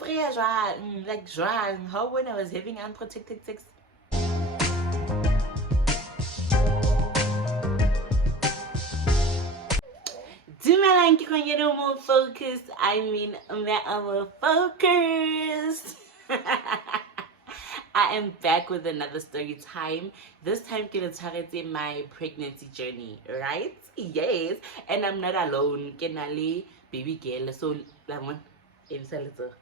free jwang, like jwang, how when I was having unprotected sex. Dumelang, ke kgone no more focused. I mean, more focused. I am back with another story time. This time, I'm targeting my pregnancy journey, right? Yes, and I'm not alone. Kenali baby girl. So, lamon, inshallah,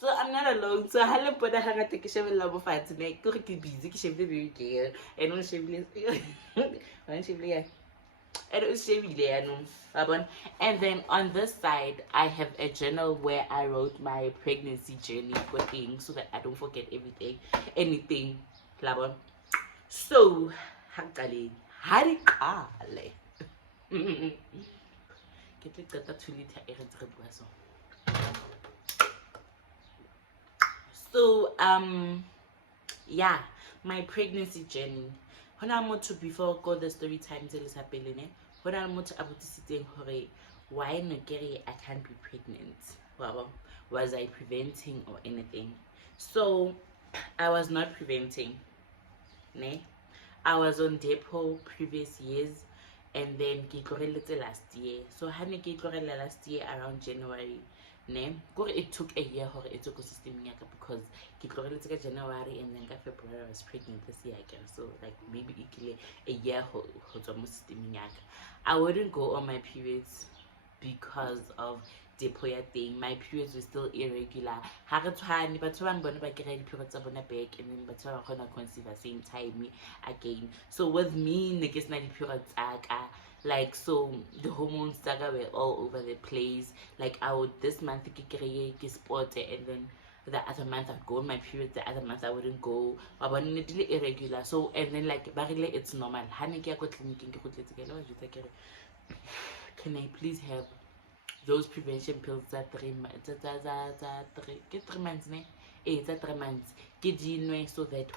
so I'm not alone. So I have put a hanger take a shovel love fight today. Cook busy, shave the baby girl, and on shave and then on this side I have a journal where I wrote my pregnancy journey for things so that I don't forget anything. So Hakali Harikale. So yeah, my pregnancy journey. Before go the story time till is happening. Why no Gary I can't be pregnant? Well, was I preventing or anything? So I was not preventing. Ne? I was on depot previous years and then last year. So I had last year around January. It took a year for it took system because January and then February I was pregnant this year again. So like maybe a year system. I wouldn't go on my periods because of the thing. My periods were still irregular. But one periods back and then but conceive at the same time again. So with me, the periods like so the hormones were all over the place. Like I would this month get spot and then the other month I'd go on my period, the other month I wouldn't go. But it's irregular. So and then like it's normal. Can I please have those prevention pills that 3 months? 3 months, ne? It's 3 months. So that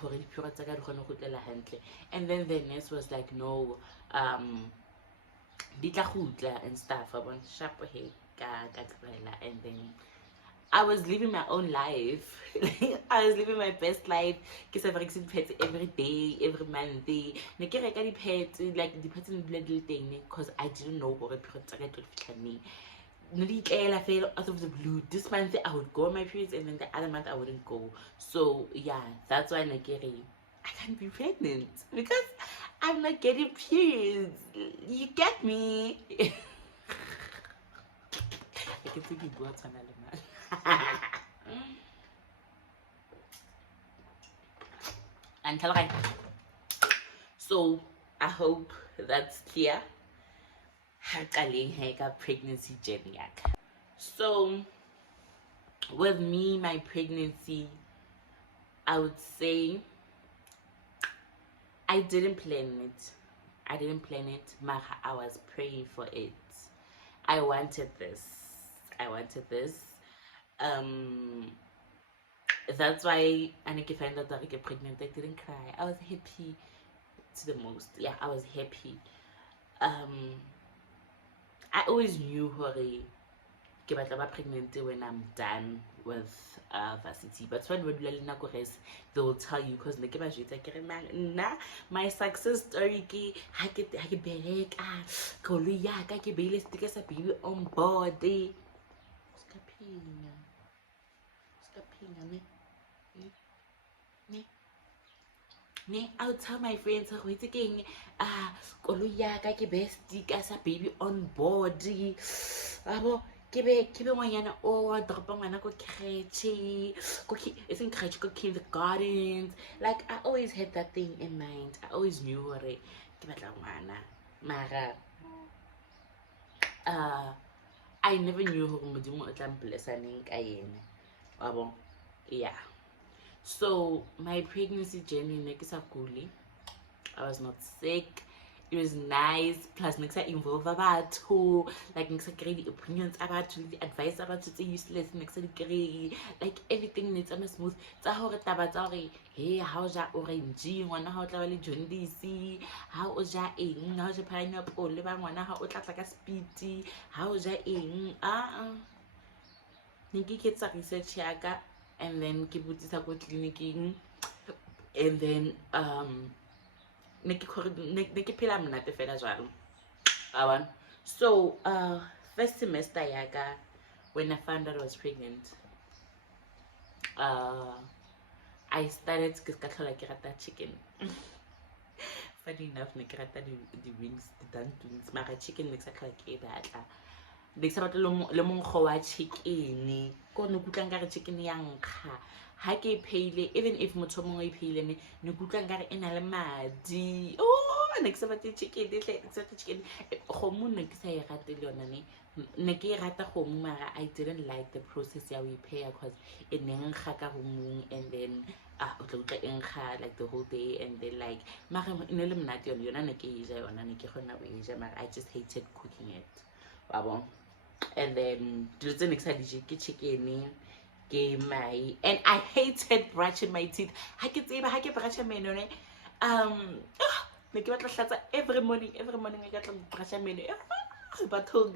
and then the nurse was like, no, and stuff. And then I was living my own life. I was living my best life. Pets every day, every month. Like the pets in little thing because I didn't know what I fell out of the blue. This month I would go on my periods and then the other month I wouldn't go. So yeah, that's why I can't be pregnant because I'm not getting periods. You get me? I can think you and so I hope that's clear. Pregnancy journey. So with me, my pregnancy, I would say I didn't plan it. Mara, I was praying for it. I wanted this. That's why I found out that I get pregnant. I didn't cry. I was happy to the most. Yeah, I was happy. I always knew I get pregnant when I'm done with varsity. But when they will tell you because my success story baby on board. I would tell my friends baby on board. It's in kindergartens. Like I always had that thing in mind. I always knew Mara. I never knew yeah. So my pregnancy journey I was not sick. it was nice. Plus nexa involve abatho, like nexa create the opinions abatho, the advice abatho tse useless, nexa create like everything needs a smooth. Tsa hore taba tsa hore hey how ja orange ngwana ha o tla ba le jaundice, ha o ja eng, ha o ja pineapple le ba ngwana ha o tla tla ka speed, ha o ja eng ne ke ketsa research yaka, and then ke botsisa ko clinicing, and then ne ke phela monate fela jalo. So first semester yaka, when I found out I was pregnant, I started ke ka tlhola ke rata chicken. Funny enough ne ke rata the wings, the dumplings, mara chicken ne ke sa tlhola ke batla. Ne ke sa batla le monkgo wa chicken ko ne kutlwa nkare chicken ya nkga ha ke pheile, even if motho mongwe e pheile ne kutlwa nkare ena le madi. Ne ke sa batle chicken chicken kgomo ne ke sa e rate le yona ne ke rata kgomo, mara I didn't like the process ya we pay because it ne nkga ka romong, and then o tla utlwa e nkga like the whole day, and then like mara ne le monate yona ne ke e ja yona ne ke kgona go e ja, mara I just hated cooking it wabong. And then dilo tse ne ke sa dije ke chicken ke mai, and I hated brushing my teeth. Ha ke tseba ha ke brusha meno ne ne ke batla hlatsa every morning ne ke tla brusha meno bathong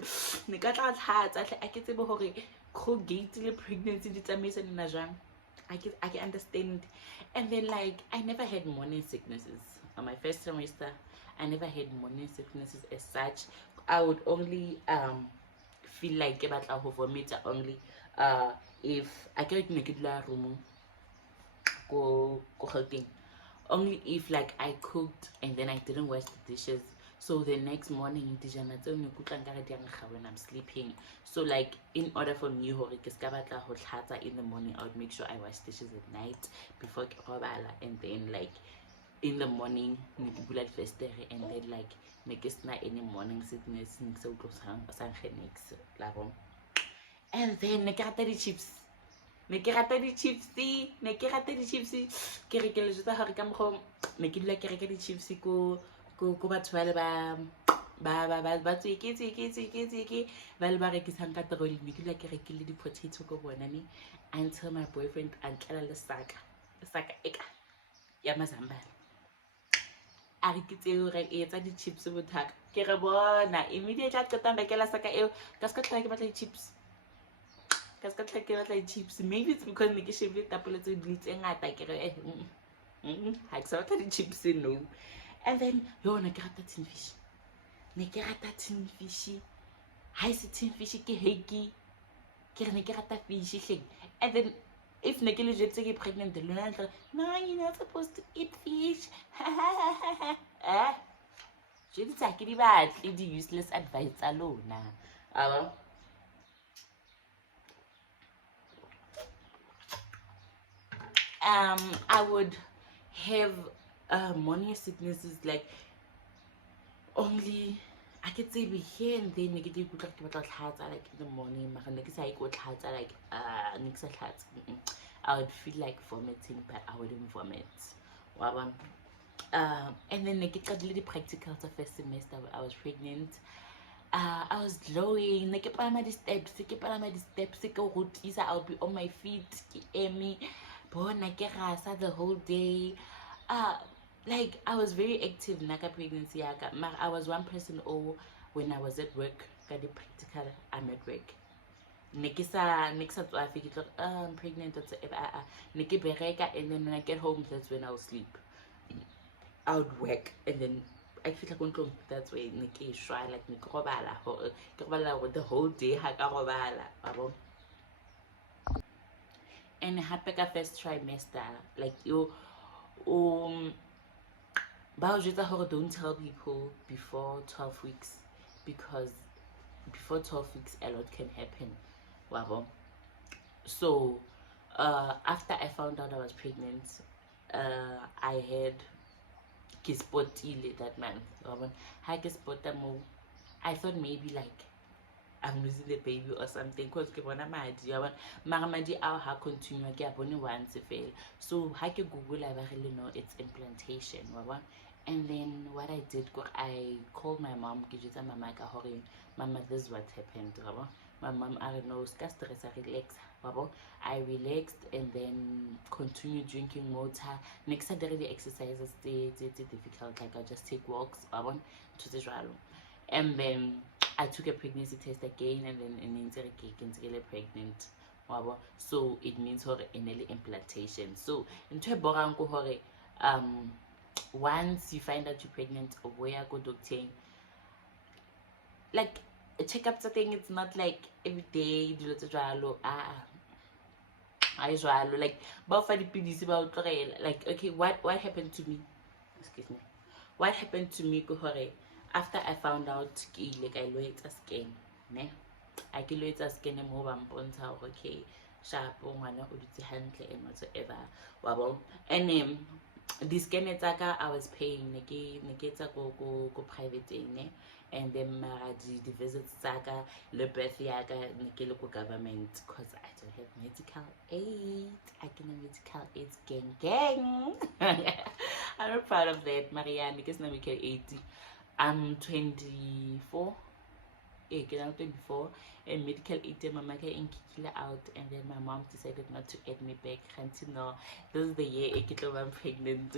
ne ka tla hlatsa a ke tsebe hore Colgate le pregnancy di tsamaisa nna jang. I can understand. And then like I never had morning sicknesses on my first semester. I never had morning sicknesses as such. I would only feel like ke batla ho vomit only if I can't make it la room go Gauteng, only if like I cooked and then I didn't wash the dishes, so the next morning when I'm sleeping. So like in order for me in the morning, I would make sure I wash dishes at night before ke robala, and then like in the morning and then like make any morning sickness, and then ne ke rata di chips ke re ke le jotsa hore ka mokgo ne ke dula ke reka di chips ko batho ba le ba tsweke ba le ba rekisang ka troli, ne ke dula ke rekile di potato ko bona until my boyfriend antlela le saka eka ya mazambane a re ke tseo re etsa di chips bothaka ke re bona immediately a qeta mbekela saka eo ka ska tla ke batla di chips. Maybe it's because ne ke shebile tapole tse di tse ngata ke re ha ke sa batla di chips no. And then ne ke rata tin fish ha ise tin fish ke heki ke re ne ke rata fish hleng. And then if ne ke le jetse ke pregnant lona no, you're not supposed to eat fish. Je di tsake di batle di useless advice tsa lona. I would have morning sicknesses like only I could say be here and then negative like in the morning, like I would feel like vomiting, but I wouldn't vomit. And then the practicals of first semester I was pregnant. I was glowing, the steps, I would be on my feet, the whole day. Like I was very active in pregnancy. I was one person when I was at work, got the practical, I'm at work. I'm pregnant, and then when I get home, that's when I'll sleep. I would work, and then I feel like that's way like the whole day and happy first trimester, like you don't tell people before 12 weeks, because before 12 weeks a lot can happen. So after I found out I was pregnant, I had that month. I thought maybe like I'm losing the baby or something, because madi ha continue once fail. So I can Google I really know it's implantation. And then what I did, I called my mom. Mama, this is what happened. My mom, I don't know, stress, I relax. I relaxed and then continued drinking water. Next I did the exercises, it's difficult. Like I just take walks, to the and then I took a pregnancy test again, and then I pregnant. So it means her early implantation. So into a once you find out you're pregnant, where go doctor, like a checkup thing. It's not like every day do like but for the about like okay, what happened to me, excuse me, what happened to me after I found out like I lost a scan, ne, I lost a scan mo ba mpontsha okay sharp ngwana o dutse hantle and whatsoever and the scan tsaka I was paying ne ke tsa go private ne, and then the visits tsaka le birth yaga ne ke le go government because I don't have medical aid. I can have medical aid gang I'm not proud of that. Marianne because now we can 80. I'm 24. I'm 24 and medical aid mama in kikila out, and then my mom decided not to add me back until now. This is the year I'm pregnant.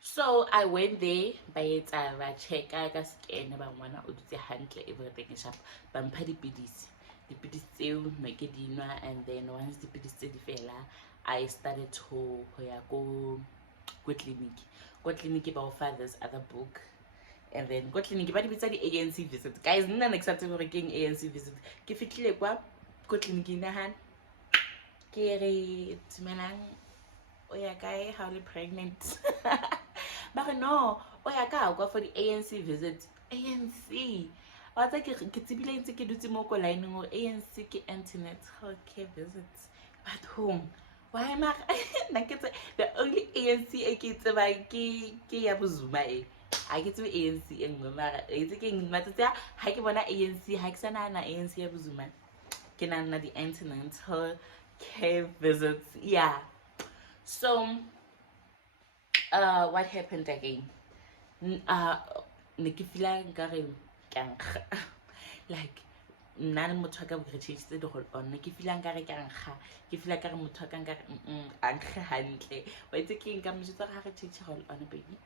So I went there by it check I scan about one or the handle everything is up bampadi pidis. The pidis make it dinner, and then once the pidis fella I started to go clinic. Go clinic about father's other book. And then go clinic but it's the ANC visit. Guys, none acceptable working ANC visit. Give it like what go clinic in the hand. Kere Dumelang. Oh yeah, guy, how pregnant. But no, oh yeah, go for the ANC visit. ANC. What's like a kitty to do more line or ANC internet healthcare visits at home. Why am I the only ANC I get to buy Yabuzuma? I get to ANC and Mama. It's again, Matata, Hakibana ANC, Haksana, ANC Yabuzuma. Can I the internet healthcare visits? Yeah. So, what happened again? Nikifila Gary like none motaka will change the whole on Nikifila Gary Ganha, Kifila Garamutaka Anka Handle. But the king comes to have a change hall on a baby.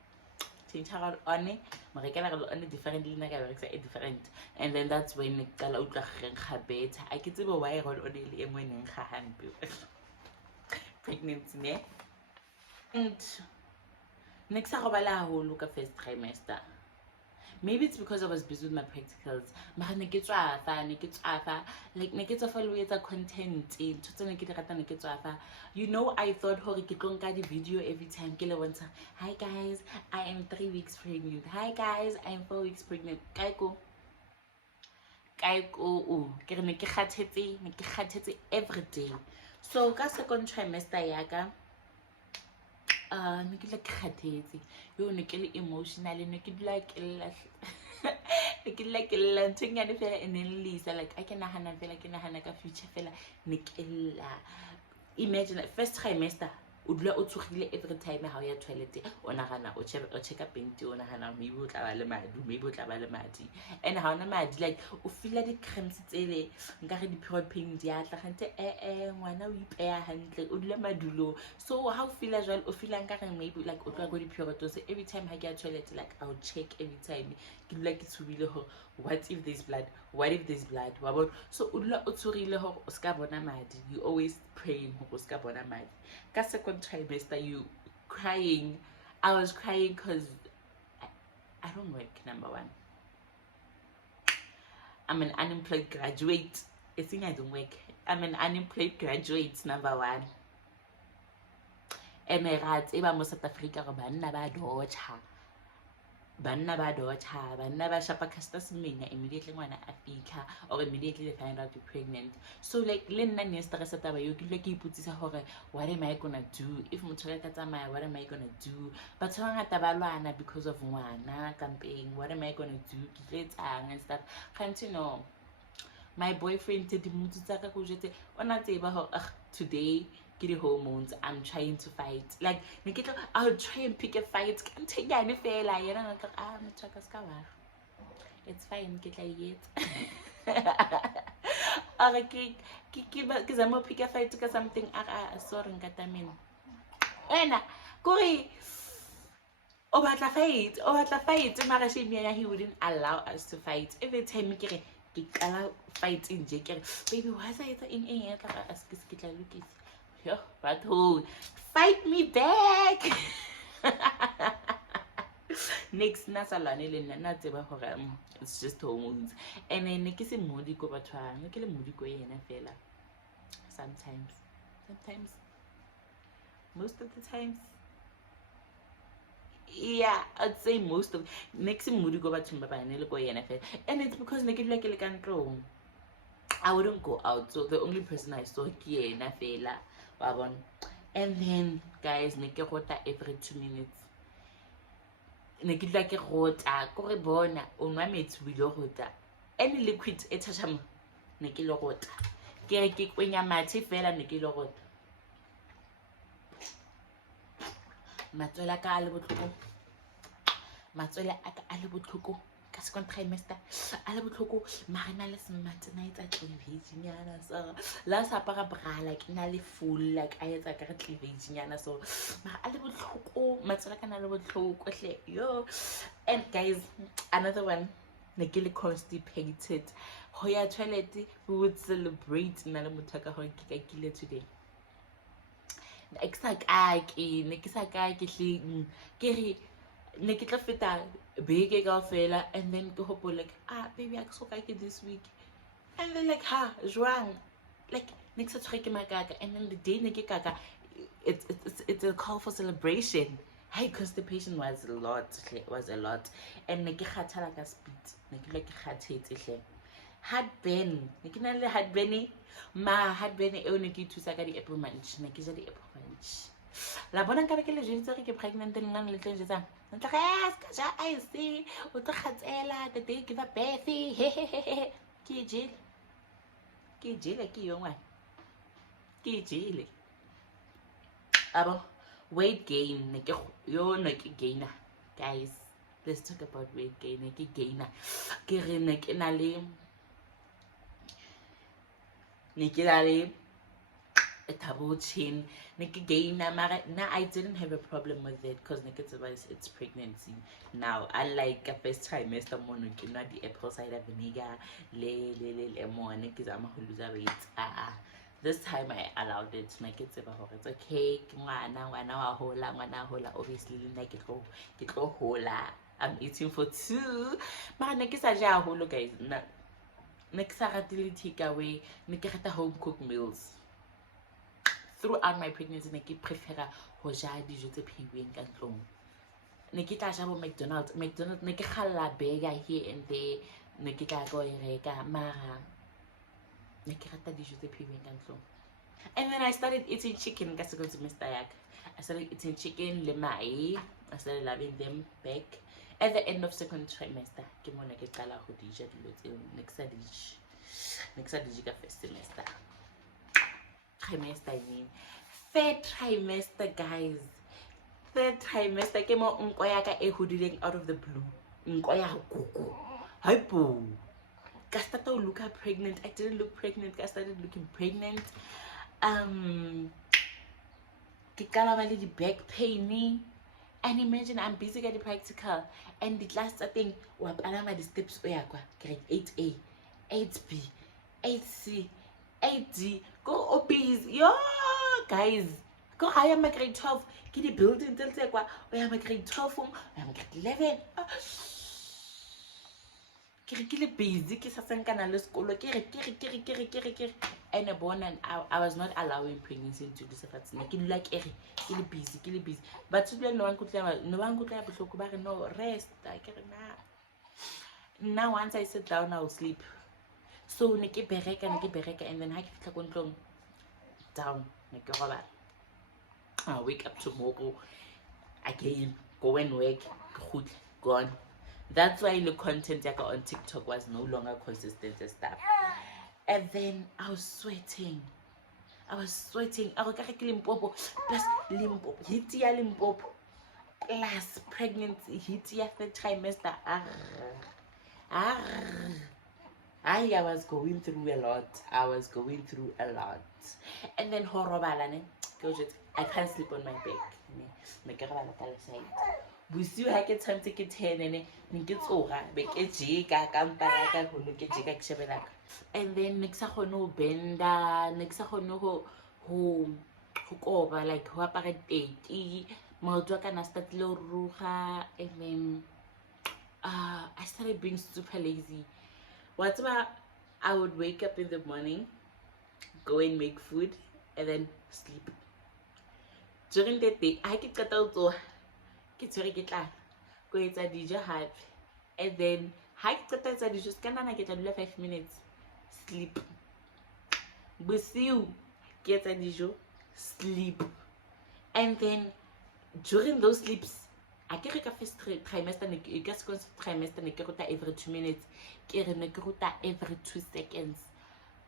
Change her on it, Maricana on a different different. And then that's when Nicola habit. I can see why I roll only and winning her hand pregnancy. And next I look at first trimester. Maybe it's because I was busy with my practicals. Like content you know, I thought the video every time. Hi guys, I am 3 weeks pregnant. Hi guys, I am 4 weeks pregnant. Every day. So second trimester yaga. You emotionally like like I can like future fella imagine first trimester every time how your toilet or check up into maybe and how like feel like the cramps the pure pink so how feel as well feel maybe like pure every time I get toilet like I'll check every time like it's really what if there's blood, what if there's blood, so you always praying second trimester you crying. I was crying because I don't work. Number one, I'm an unemployed graduate. I think I don't work. I'm an unemployed graduate. Number one, Emirates South Africa banna ba shapa casta semenya immediately ngwana afika or immediately they find out you're pregnant. So like le nna ne stress taba yo ke iputsisa hore what am I gonna do if motho ka tsamaya, what am I gonna do, but ba ngata ba lwana because of ngwana campaign, what am I gonna do ke etsang and stuff. Can't you know, my boyfriend did the mutsu tsaka go jetse ona tseba hore today get the hormones. I'm trying to fight. Like, I'll try and pick a fight. Can't take any fail. You know, it's fine. Get like it. Okay, because I'm pick a fight to something. Sorry, Katamin. Ena, Kuri. Oh, but la fight. Marashimia, he wouldn't allow us to fight. Every time we allow fight in Jake. Baby, what's it in here? But who? Fight me back. Next, it's just hormones. And then Nikki moody go but Nikki moody go in a fella. Sometimes. Most of the times. Yeah, I'd say most of next moody go back to my go in a fella. And it's because Nikki like a control. I wouldn't go out, so the only person I saw here in a fella. And then guys, Nikki rota every 2 minutes. Nikita ke rota kore bona o nwa metsi o ile rota any liquid e tshashama ne ke le rota ke re ke kwenya mathe fela ne ke le rota matswela ka a le botlhoko ka second trimester a le botlhoko marina le smart na etsa cleavage nyana so la sa para brala ke na le full like a etsa ka cleavage nyana so mara a le botlhoko matswela ka na le botlhoko hle yo. And guys, another one, Nagili constipated. Hoya toilet, we would celebrate Nalamutaka Honkikakila today. Nekisakaki, Gary, Nikita Fita, big girl fella, and then go hope like, baby, I saw kaki this week. And then like, Joang, like, Nixa Trekimagaga, and then the day Nikikaka, it's a call for celebration. Hey, constipation was a lot, and Niki had like a speed, Niki like had heartburn, Niki heartburn, ma heartburn, Niki to Sagari apple munch, Niki the apple munch. La bonne caractère, je pregnant and non little Jazam. I see, what the Hatzella, the day give a Bethy, Kijil, Kijil, Abo. Weight gain, you're like a gainer, guys. Let's talk about weight gain, like a gainer. Kirinek in Ali, Nikilari, a taboo chin, Nikki gainer. Now I didn't have a problem with it because it's pregnancy. Now, unlike a first trimester, monoki, not the apple cider vinegar, lemon, Nikizama who lose weight. This time I allowed it to make it it's okay. Obviously, like hola. I'm eating for 2. But next holo guys. Next I take away home cooked meals. Throughout my pregnancy, I prefer hoja dijo tse pheuweng ka ntlong. Nikita shabo McDonald's nikhala burger here and there. Nikita go reka mara. And then I started eating chicken. I started eating chicken, lemai. I started loving them back. At the end of second trimester, next first semester. Trimester, I mean. Third trimester, guys. Third trimester came out out of the blue. Hypo. I started looking pregnant. I didn't look pregnant. I started looking pregnant. The back pain. And imagine I'm busy getting practical. And the last thing, the steps grade 8A, 8B, 8C, 8D. Go obese. Yo, guys. Go higher my grade 12. Get the building till we have my grade 12. I am grade 11. Busy, and I was not allowing pregnancy to do like busy. But today no one could no rest. Now once I sit down, I'll sleep. So Niki bereka, and then I can down. I'll wake up tomorrow again, go and work, good, gone. That's why the content I got on TikTok was no longer consistent and stuff. And then I was sweating. I was sweating. I was Limpopo plus Limpopo, Hitia Limpopo plus pregnancy, Hitia third trimester. I was going through a lot. I was going through a lot. And then horobalane, I can't sleep on my back. Bosiu ha ke tshwantse ke 10 ene ne ke tsoga be ke jeka ka mpara ka hono ke jeka ke shebelaka. And then ne ke sa kgone ho benda, ne ke sa kgone ho koba like ho apara teki, maoto a ka na startile ho ruga. And then I started being super lazy. What's about, I would wake up in the morning, go and make food, and then sleep. During that day, I get cut out to get go etsa dijo hape, and then ha ke qeta etsa dijo ska nana ke tla dula 5 minutes, sleep. Bosiu ke etsa dijo, sleep. And then during those sleeps, I ke re ka first trimester ne ke second trimester ne ke ruta every 2 minutes, ke re ne ke ruta every 2 seconds.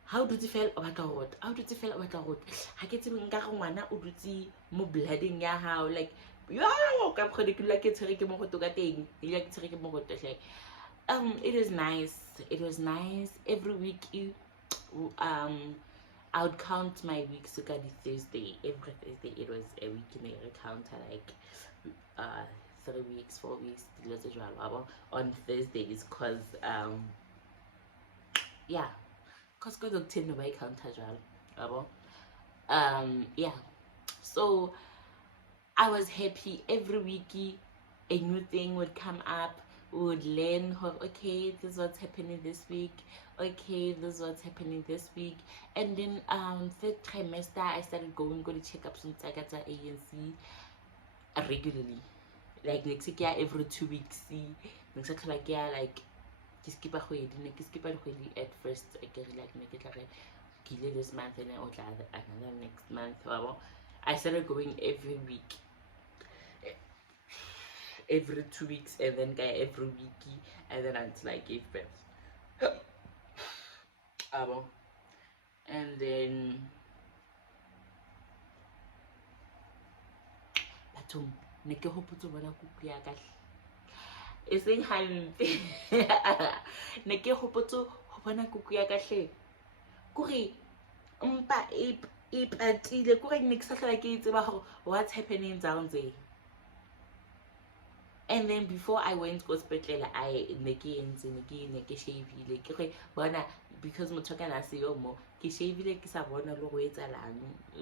How do you feel about a rot? How do you feel about a rot? Ha ke tsebe nka re ngwana o dutse mo blooding ya hao, like yo ka predicula ke tsere ke mo go toka teng, ile ke tsere ke mo go tohle. It is nice. It was nice. Every week I would count my weeks to Thursday. Every Thursday it was a week in a counter, like 3 weeks, 4 weeks on Thursdays, cause yeah, cause go to 10 away counter yeah. So I was happy. Every week a new thing would come up. We would learn, okay, this is what's happening this week, okay, this is what's happening this week. And then third trimester I started going to checkups with Tagata ANC regularly, like next year every 2 weeks. Next year like skip at first, I get like this month and then another next month. I started going every week, every 2 weeks, and then every week, and then until I gave birth. And then bathong ne ke hopotse bona kuku ya ka e seng hampe. Ne ke hopotse ho bona kuku ya ka hle kore mpa e patile, kore ne ke sa hlola ke tseba hore what's happening down there. And then before I went to hospital, I ne ke shavile ke bona, because motho ka na se yo mo ke shavile ke sa bona le go etsalang,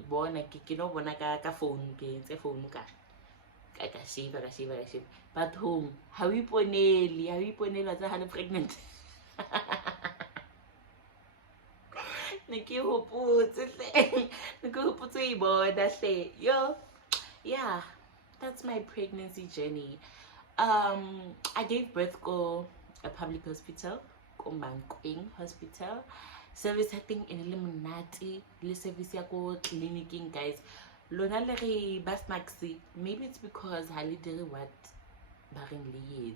bona ke no bona ka phone, ke ntse phone ka shave. But home ha o iponela tsa hana pregnant. Ne ke hopotse e bona hle yo. Yeah, that's my pregnancy journey. I gave birth go a public hospital, ko Mankweng hospital. Service setting in Limonati, le service ya ko clinicing, guys. Lona le re bas maxi, maybe it's because hali did what baring le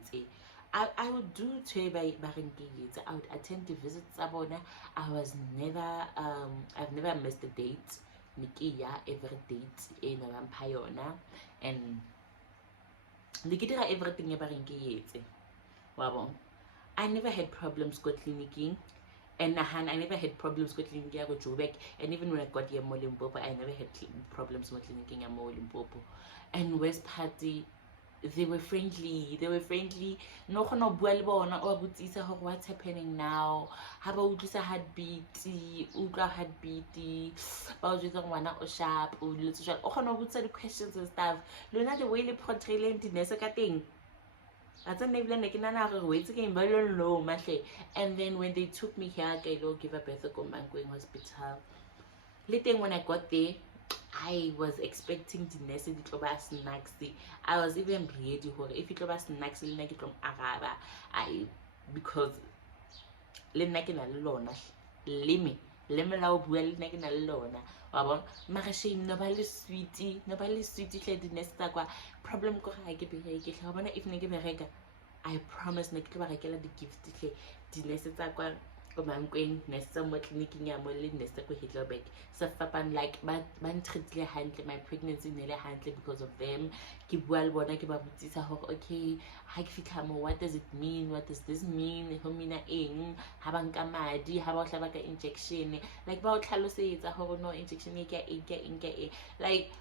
I would do to by baring le I would attend the visits abona. I've never missed a date. Nikia every date in a vampire, and Nikita everything I never had problems with clinicking, and I never had problems with clinicking at Joburg, and even when I got here more Limpopo, I never had problems with clinicking at more Limpopo. And West Party, they were friendly. No bona or what's happening now. How about just a heartbeat, about just one or sharp or little sharp. Oh no, the questions and stuff. Luna the way they portray the thing. I don't even like another way to get low, and then when they took me here, I go give a birth to Mankweng hospital. Later when I got there, I was expecting the nurse to go snacks. I was even ready for if it was snacks, from Araba. Because le nakin alone, lemme loud well nakin alone. Marashi nobody sweetie, the nurse problem ko I get if nigga I promise Nikla the gift the nurse Komankweng nesta mo clinicing ya mo le nesta ko Hitlerberg sa fapan like ban treatle hantle my pregnancy nele hantle because of them ke bua le bona ke ba botsisa hore okay ha ke fitla mo what does it mean, what does this mean, ho mina eng ha ba nka madi ha ba o hlaba ka injection like ba o tlhalosetsa hore no injection e ke like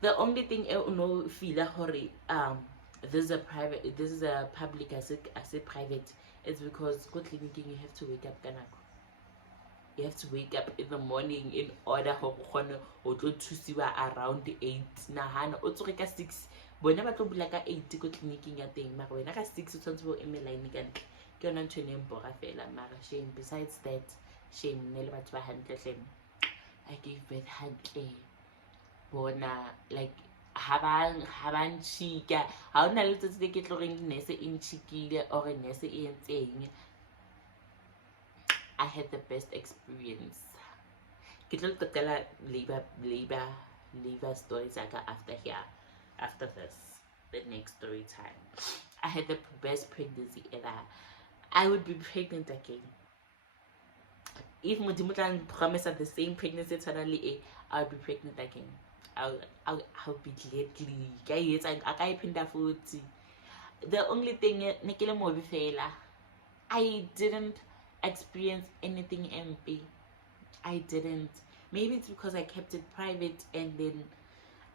the only thing I know feel hore this is a public as a private. It's because go clinicing you have to wake up kanako. You have to wake up in the morning in order to thusiwa around 8 nahana o tsoge ka 6 bona ba tlo bula ka 8 go clinicing ya teng mara wena ka 6 o tshwanetse bo eme line ka ntle ke yona ntho ne mbora fela mara shame besides that shame ne le batho ba hantle hleng I gave birth hantle bona like haban chika ha ona le tsetse le ke tlo reng nurse in chikile or nurse e entseng. I had the best experience. Ke tlo qetela labor stories after this the next story time. I had the best pregnancy ever. I would be pregnant again if Modimo tla promise the same pregnancy totally I would be pregnant again. I'll be gladly. The only thing I didn't experience anything MP. I didn't. Maybe it's because I kept it private and then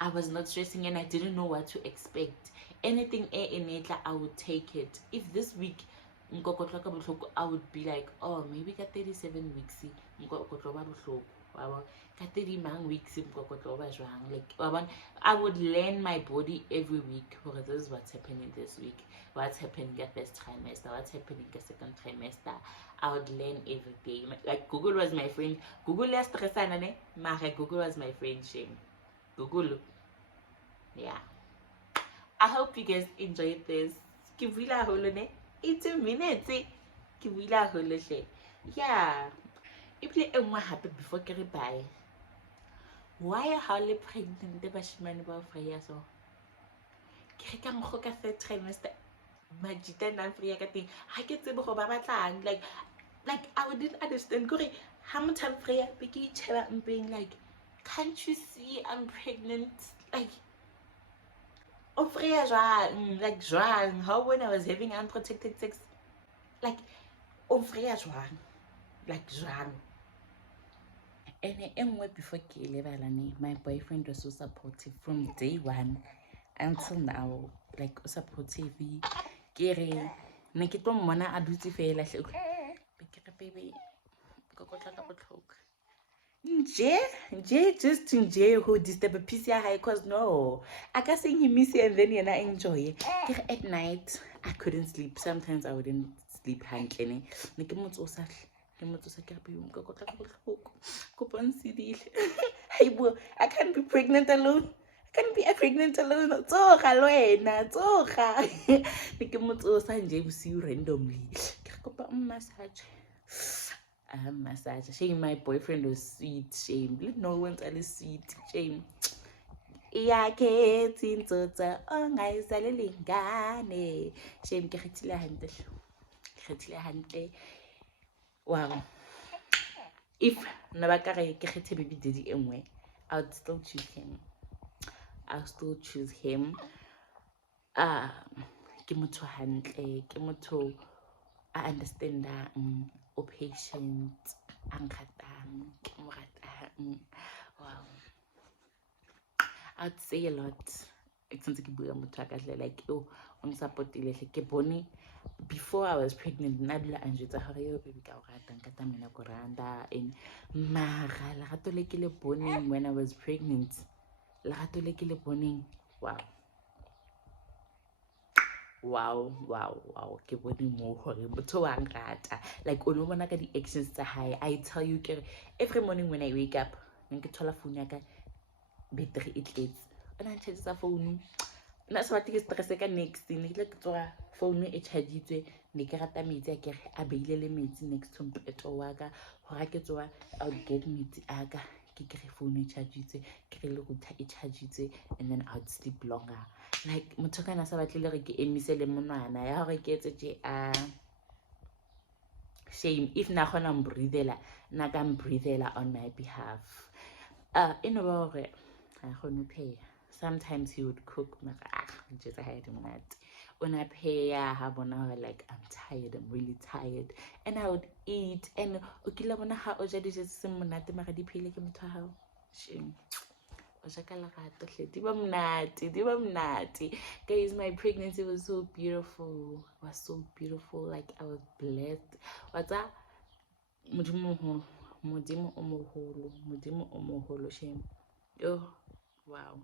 I was not stressing and I didn't know what to expect. Anything I would take it. If this week I would be like, oh, maybe got 37 weeks. Got 30 weeks. Like, I would learn my body every week. This is what's happening this week. What's happening in the first trimester. What's happening in the second trimester. I would learn every day. Like, Google was my friend. Google is stressana, Google was my friend. Shame. Google. Yeah. I hope you guys enjoyed this. Kivila holone. 8 minutes. Kivila holoshe. Yeah. If you ever happy before carry bye. Why are you pregnant? The bashman about 5 years old. Kika mhoka 3rd trimester. Majita and free again. I get the Babatang. Like I didn't understand. Go how much time free Biki Cheva and being like, can't you see I'm pregnant? Like oh free like Joan. How when I was having unprotected sex? Like oh free like Joan. And before my boyfriend was so supportive from day one until now. Like supportive. Kere nekito mona aduti fela hle. Baby. Nje just nje who disturb a piece high cause no. I can sing him miss and then I enjoy it. At night I couldn't sleep. Sometimes I wouldn't sleep handling. I can't be pregnant alone. I can't be pregnant alone. Tsoga loena, tsoga. Nike see you randomly. Massage. Shame my boyfriend was sweet. Shame. No one's at sweet. Shame. Shame wow. If Nabakare Kete baby daddy anyway, I would still choose him. I'll still choose him. Kimoto handle, Kimoto I understand that patient wow. I'd say a lot. It's like oh on support before I was pregnant, Nabila and Jita Hario baby Katamina Koranda in Mara Latolekile boning when I was pregnant. Latolekile boning. Wow. Ke bone mo hore motho wa ngata. Like o no bona ka di actions tsa hae. I tell you every morning when I wake up, nka thola phone ya ka battery e tletse. Ona charge phone. Na sa batla ke stress ka next ne ke tloga phone e chargitswe ne ke rata metsi a ke a beile le metsi next to mpeto wa ka hore ke tsoa I would get metsi aga ke kere phone e chargitswe ke le go e chargitswe and then I would sleep longer. Like motho kana sa batle le re ke emise le monwana ya hore ke etse je shame if na khona mbreathela na ka mbreathela on my behalf. In a way, sometimes he would cook just I had him that una pay like I'm tired, I'm really tired, and I would eat and ukila bona ha o ja di je se monate mara di phile ke motho ha shame o ja ka lerato hle di ba mnati. Guys, my pregnancy was so beautiful. It was so beautiful, like I was blessed. What's that? Modimo o moholo shame. Oh wow.